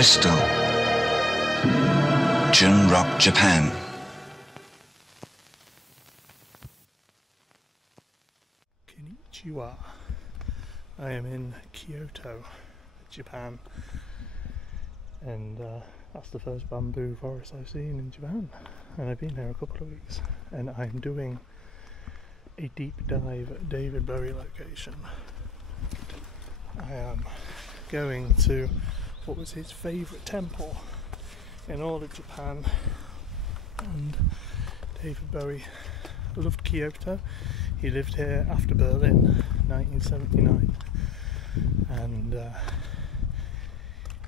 crystal. Junrock, Japan. Konnichiwa. I am in Kyoto, Japan, and that's the first bamboo forest I've seen in Japan, and I've been here a couple of weeks, and I'm doing a deep dive at David Bowie location. I am going to what was his favourite temple in all of Japan, and David Bowie loved Kyoto. He lived here after Berlin, 1979, and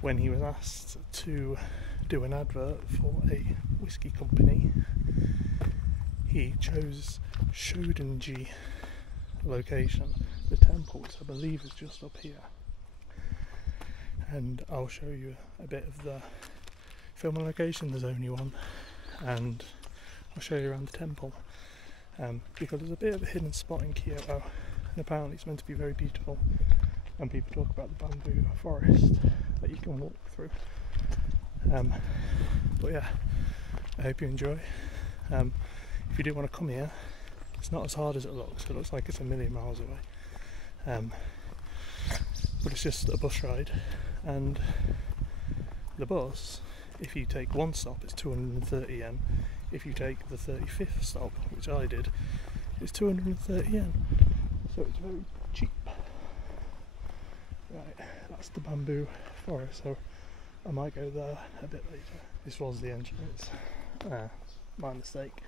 when he was asked to do an advert for a whiskey company, he chose Shodanji location, the temple, which I believe is just up here. And I'll show you a bit of the filming location. There's only one, and I'll show you around the temple, because there's a bit of a hidden spot in Kyoto, and apparently it's meant to be very beautiful, and people talk about the bamboo forest that you can walk through. But yeah, I hope you enjoy. If you do want to come here, it's not as hard as it looks. It looks like it's a million miles away, but it's just a bus ride, and the bus, if you take one stop, it's 230 yen. If you take the 35th stop, which I did, it's 230 yen. So it's very cheap. Right, that's the bamboo forest, so I might go there a bit later. This was the entrance. My mistake.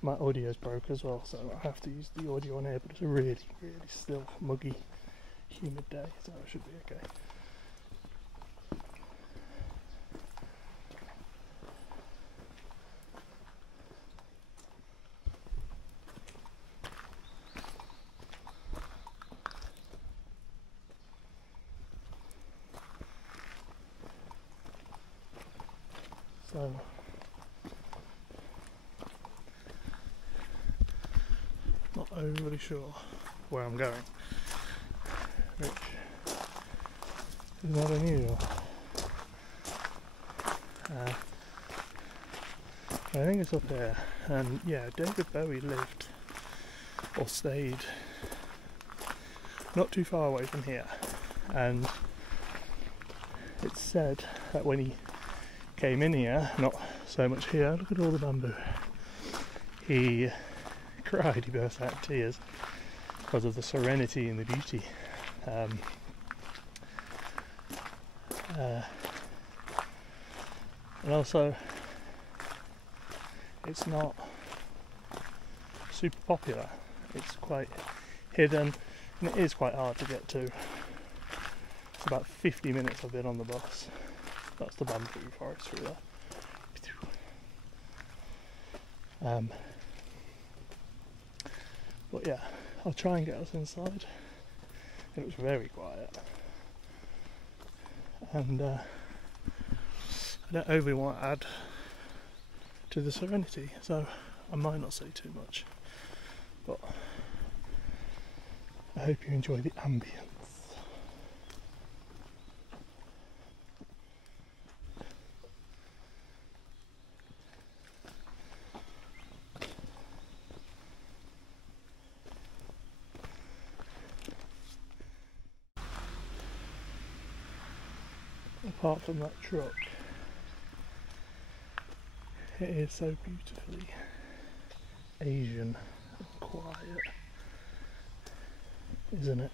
My audio's broke as well, so I have to use the audio on here, but it's a really, really still, muggy, humid day, so it should be okay. So not overly sure where I'm going, which is not unusual. I think it's up here, and yeah, David Bowie lived or stayed not too far away from here, and it's said that when he came in here, not so much here, look at all the bamboo, he cried, he burst out in tears because of the serenity and the beauty. And also, it's not super popular, it's quite hidden, and it is quite hard to get to. It's about 50 minutes I've been on the bus. That's the bamboo forest through there. But yeah, I'll try and get us inside. It was very quiet, and I don't overly want to add to the serenity, so I might not say too much, but I hope you enjoy the ambience. Apart from that truck, it is so beautifully Asian and quiet, isn't it?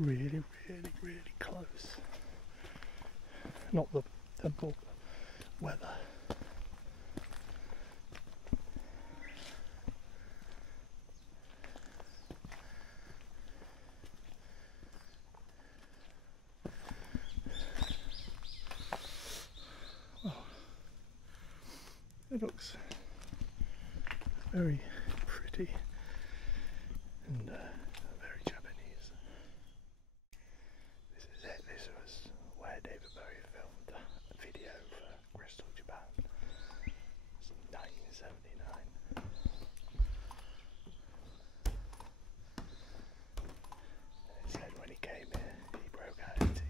Really, really, really close. Not the temple, weather. very pretty and very Japanese. This is it. This was where David Bowie filmed a video for Crystal, Japan. It's 1979. It said when he came here, he broke out in tears.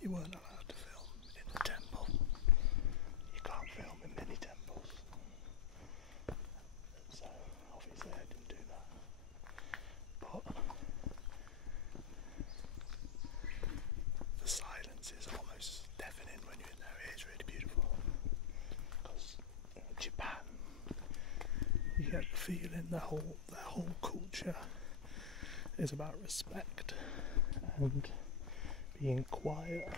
You weren't allowed to film in the temple. You can't film in many temples. So obviously I didn't do that. But the silence is almost deafening when you're in there. It is really beautiful. Because Japan, you get the feeling their whole culture is about respect and being quiet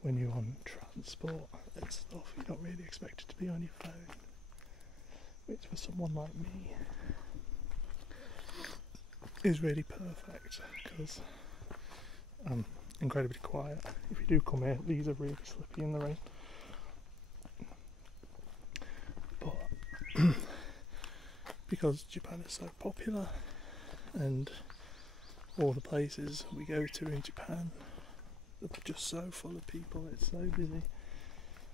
when you're on transport and stuff. You're not really expected to be on your phone, which for someone like me is really perfect because I'm incredibly quiet. If you do come here, these are really slippy in the rain. But because Japan is so popular and all the places we go to in Japan are just so full of people, it's so busy.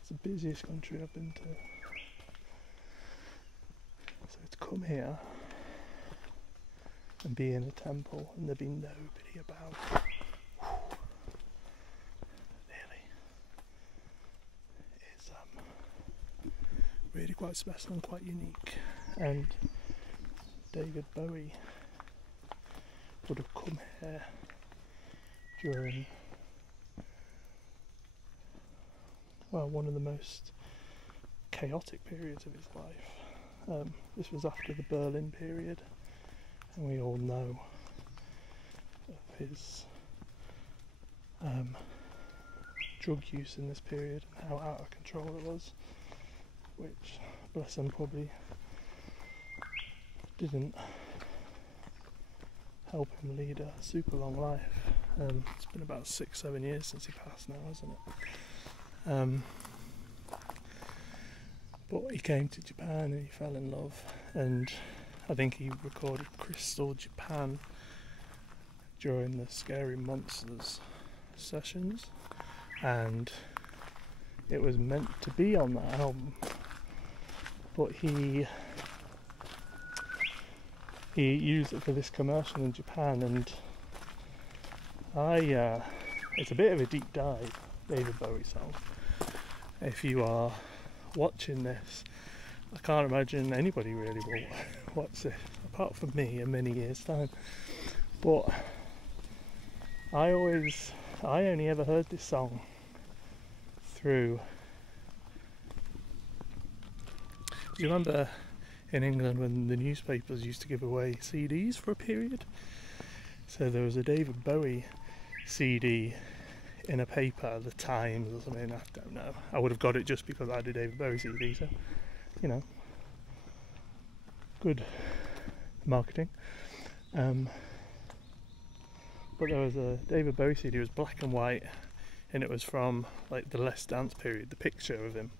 It's the busiest country I've been to. So to come here and be in a temple and there be nobody about, really, is really quite special and quite unique. And David Bowie would have come here during, well, one of the most chaotic periods of his life. This was after the Berlin period, and we all know of his drug use in this period and how out of control it was, which, bless him, probably didn't help him lead a super long life. It's been about 6-7 years since he passed now, hasn't it? But he came to Japan and he fell in love, and I think he recorded Crystal Japan during the Scary Monsters sessions, and it was meant to be on that album, but he used it for this commercial in Japan, and it's a bit of a deep dive David Bowie song. If you are watching this, I can't imagine anybody really will watch it apart from me in many years' time. But I only ever heard this song through. Do you remember in England when the newspapers used to give away CDs for a period? So there was a David Bowie CD in a paper, The Times or something, I don't know. I would have got it just because I had a David Bowie CD, so, you know, good marketing. But there was a David Bowie CD, it was black and white, and it was from like the Let's Dance period, the picture of him,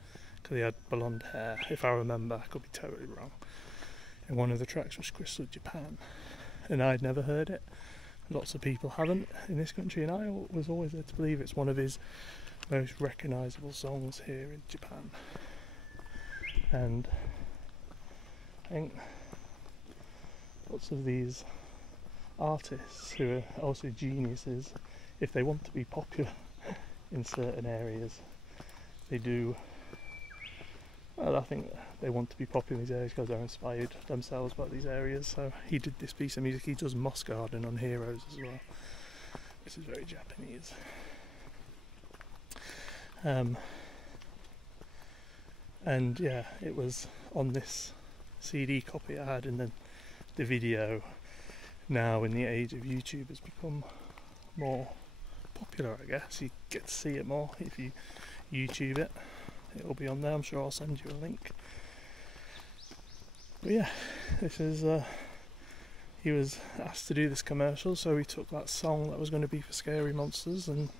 because he had blonde hair, if I remember. I could be totally wrong. And one of the tracks was Crystal Japan, and I'd never heard it. Lots of people haven't in this country, and I was always led to believe it's one of his most recognisable songs here in Japan. And I think lots of these artists who are also geniuses, if they want to be popular in certain areas, they do. Well, I think they want to be popular in these areas because they're inspired themselves by these areas. So he did this piece of music. He does Moss Garden on Heroes as well. This is very Japanese. And yeah, it was on this CD copy I had, and then the video now in the age of YouTube has become more popular, I guess. You get to see it more if you YouTube it. It'll be on there, I'm sure I'll send you a link. But yeah, this is, he was asked to do this commercial, so he took that song that was going to be for Scary Monsters and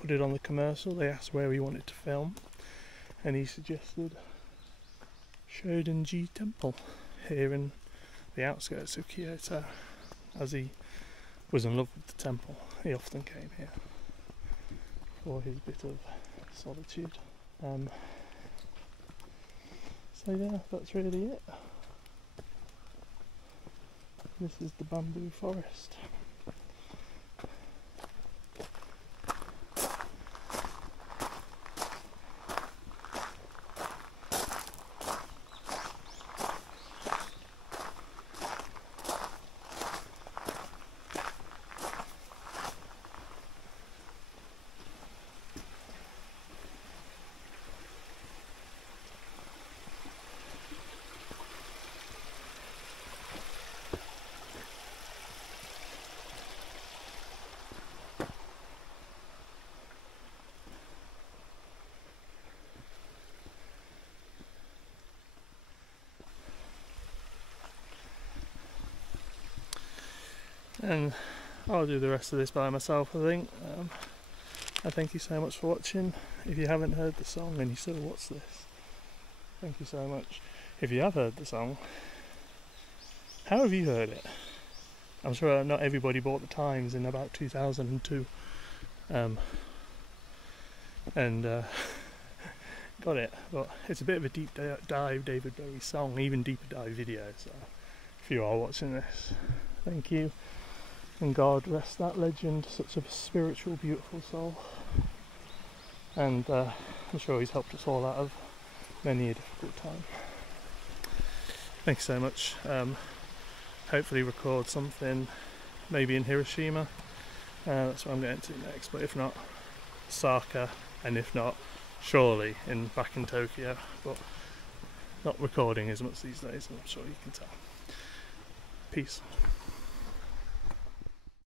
put it on the commercial. They asked where he wanted to film, and he suggested Shodan-ji Temple here in the outskirts of Kyoto, as he was in love with the temple. He often came here for his bit of solitude. So yeah, that's really it. This is the bamboo forest. And I'll do the rest of this by myself, I think. I thank you so much for watching. If you haven't heard the song and you still watch this, thank you so much. If you have heard the song, how have you heard it? I'm sure not everybody bought the Times in about 2002 and got it, but it's a bit of a deep dive David Bowie song, even deeper dive video, so if you are watching this, thank you. And God rest that legend, such a spiritual, beautiful soul. And I'm sure he's helped us all out of many a difficult time. Thanks so much. Hopefully record something maybe in Hiroshima. That's what I'm going to next, but if not, Osaka, and if not, surely back in Tokyo. But not recording as much these days, I'm sure you can tell. Peace.